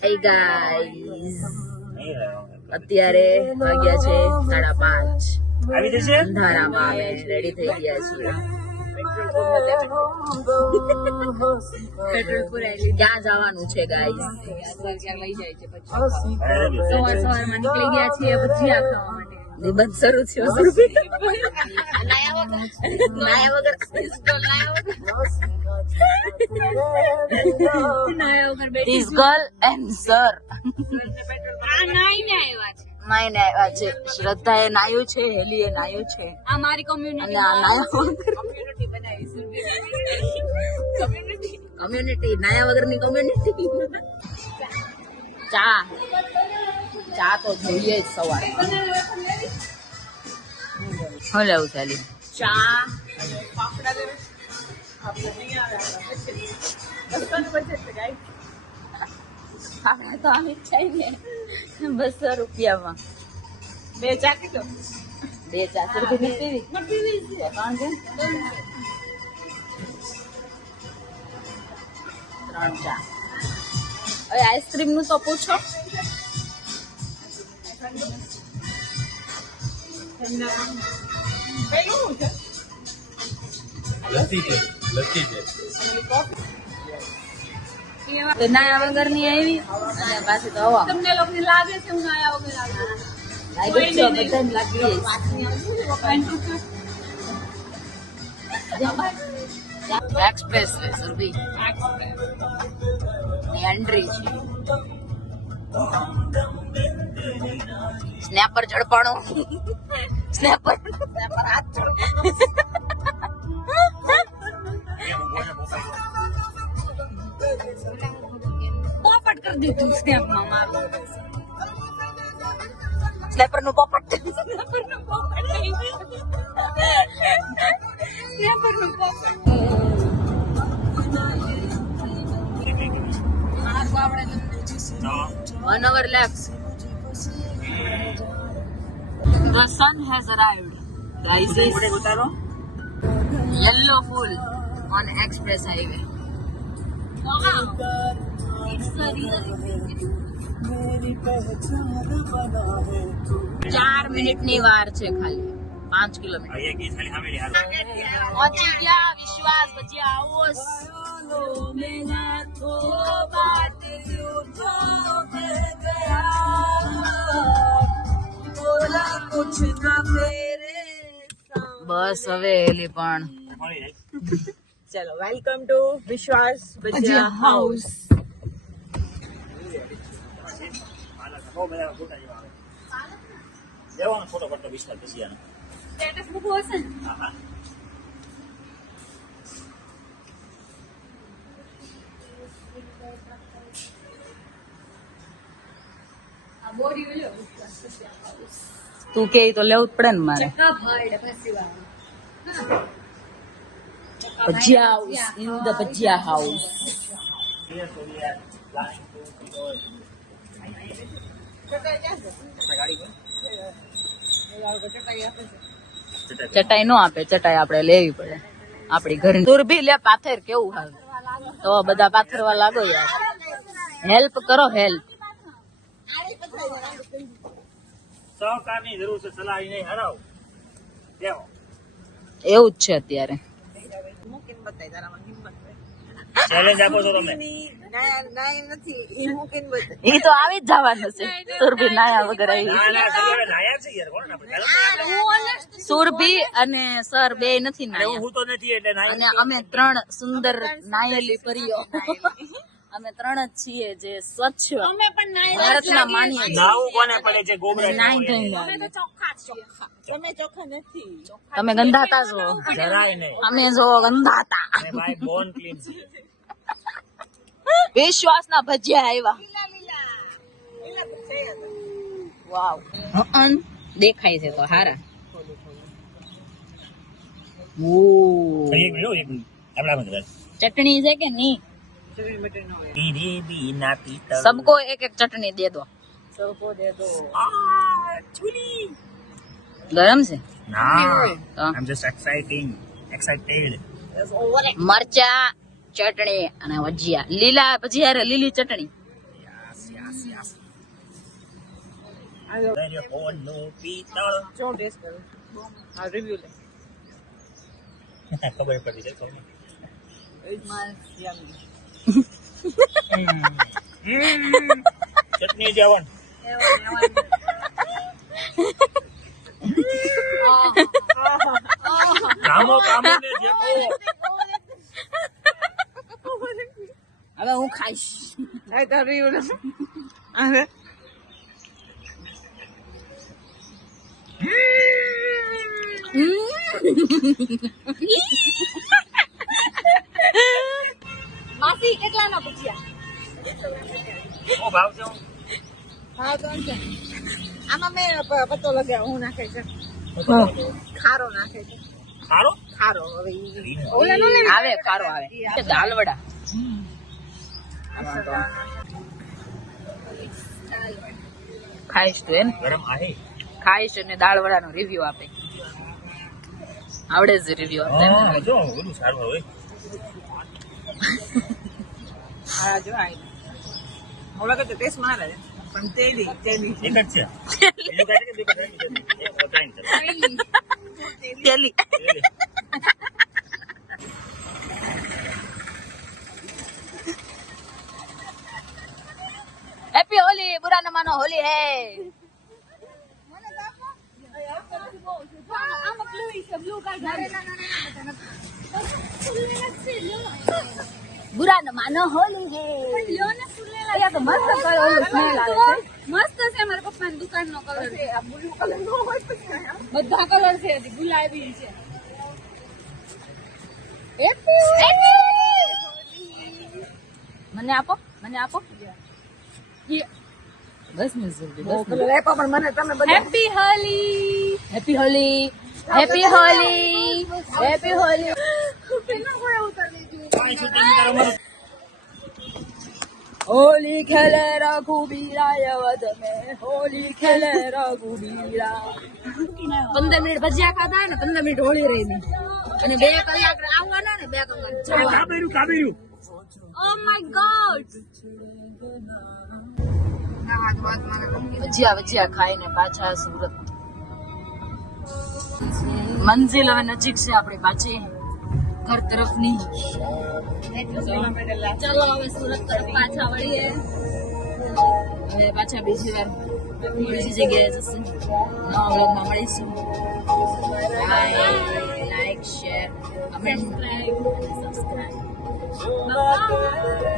Hi guys અત્યારે વાગ્યા છે 5:30 આવી જશે અંધારામાં અમે રેડી થઈ ગયા છીએ પેટ્રોલ પુરાઈ ક્યાં જવાનું છે ગાઈસ સવારમાં નીકળી ગયા છીએ ભજીયા ખાવા માટે નિબંધ શરૂ થયો This girl and sir નાઈને આવ્યા છે શ્રદ્ધા એ નાયું છે હેલી એ નાયું છે આ મારી કોમ્યુનિટી નાયા વગરની કોમ્યુનિટી ચા તો જોઈએ જ સવારે શું લેવું ચાલી ચા આપણે તો આમ ઈચ્છાય ને 200 રૂપિયામાં 2 ચા કીધો 2 ચા રૂપિયા નથી ત્રણ ચા હવે આઈસ્ક્રીમ નું તો પૂછો નાયા વગર ની આવી અને પાછી તો હવા તમને લોકો લાગે છે હું નાયા વગર આવી બધાને લાગી એક્સપ્રેસ વે સુરભી એન્ટ્રી છે સ્નેપર ઝડપાણો સ્નેપર હાથ પોપટ કરી દીધું સ્નેપમાં મારું સ્નેપર નું પોપટ સ્નેપર નું પોપટ 1 hour left. The sun has arrived. Guys, yellow full on express highway. Wow. It's a real 4 minute ની વાર છે ખાલી 5 કિલોમીટર પહોંચી ગયા વિશ્વાસ ભજીયા આવો બસ હવે એલી પણ ચલો વેલકમ ટુ વિશ્વાસ ભજીયા હાઉસ ફોટો પડતો વિશ્વાસ ભજીયાનો સ્ટેટસ મૂકવો હશે ને તું કે તો લેવું જ પડે ને મારે Bhajiya house in the Bhajiya house ચટાઈ નો આપે ચટાઈ આપણે લેવી પડે આપડી ઘરની સુરભી લે પાથર કેવું હાલ તો બધા પાથરવા લાગો યાર હેલ્પ કરો હેલ્પ સહકારની જરૂર છે સલાહ નહીં હરાવ દેવો એવું જ છે અત્યારે ચેલેન્જ આપો છો તમે ઈ તો આવી જ જવાનું છે સુરભી નાયા વગર આવી સુરભી અને સર બે નથી નાયા હું તો નથી એટલે અને અમે 3 સુંદર નાયેલી પરીઓ અમે 3 જ છીએ જે સ્વચ્છ ભારતના માનીએ નાવું કોને પડે છે ગોબરા નાઈ ધોઈ તમે ચોખ્ખા નથી તમે ગંધાતા છો જરાય નહીં અમે જો ગંધાતા અને ભાઈ બોન ક્લીન છે વિશ્વાસના ભજીયા આવ્યા વાવ દેખાય છે તો હારા ચટણી છે કે નહીં सबको एक एक चटनी दे दो सबको दे दो गरम से No, I'm just excited. मरचा ચટણી અને ભજીયા, લીલા ભજીયા રે લીલી ચટણી. ફોનનું પિત્તળ. જો ટેસ્ટ કરો. હા રિવ્યુ લે. ખબર પડી જાય કોને. યમ્મી. ચટણી જવન. કામો કામો ને દેખો. હવે હું ખાઈશ. આ તો રિવ્યુ લે. અરે માસી કેટલાના ભજીયા? ઓ ભાવ છે. હા તો છે. આમાં મેં પત્તો લગાવ્યો હું નાખે છે. ખારો નાખે છે. સારો. ખારો હવે ઓલા નો લે આવે ખારો આવે. દાલવડા. ખાઈશ તો એને ગરમ આહે. ખાઈશ અને દાળવડાનો રિવ્યુ આપે. આવડે જ રિવ્યુ આપતા એમને. હા, જો બધું સારું હવે. હા જો આઈ ઓલા કે ટેસ્ટ મારે છે પણ તેલી એક જ છે. બીજું કાંઈ છે કે બીજું કાંઈ છે? એક વધારે છે. પેલી હેપી હોલી, બુરા ન માનો, હોલી હે. बुरा न मानो होली है. અહીંયા તો મસ્ત કલર ઓલું સ્મેલ આવે છે. મસ્ત છે મારા પપ્પાની દુકાનનો કલર છે. આ બ્લુ કલર નો હોય તો બધા કલર છે, હજી ગુલાબી છે. મને આપો, મને આપો. બસ ને જલ્દી, બસ ને. કલર આપ્યો પણ મને તમે બધા happy Holi. Happy Holi, happy Holi, happy Holi. કાંઈ છૂટે નહીં તારા મને. હોલી ખેલે રઘુબીરા અવધ में હોલી ખેલે રઘુબીરા. 15 મિનિટ ભજીયા ખાધા ને 15 મિનિટ હોળી રહી ને અને 2 કલાક આવવાના ને 2 કલાક જવાના. કાબેરું. Oh my God. ભજીયા ખાઈને પાછા સુરત. મંજિલ હવે નજીક છે આપણી પાછી ઘર તરફની. ચલો હવે સુરત તરફ પાછા વળીએ. હવે પાછા બીજી વાર બીજી જગ્યાએ જશે. નવા વ્લોગમાં મળીશું. Bye. Like, share, comment, subscribe. Bye.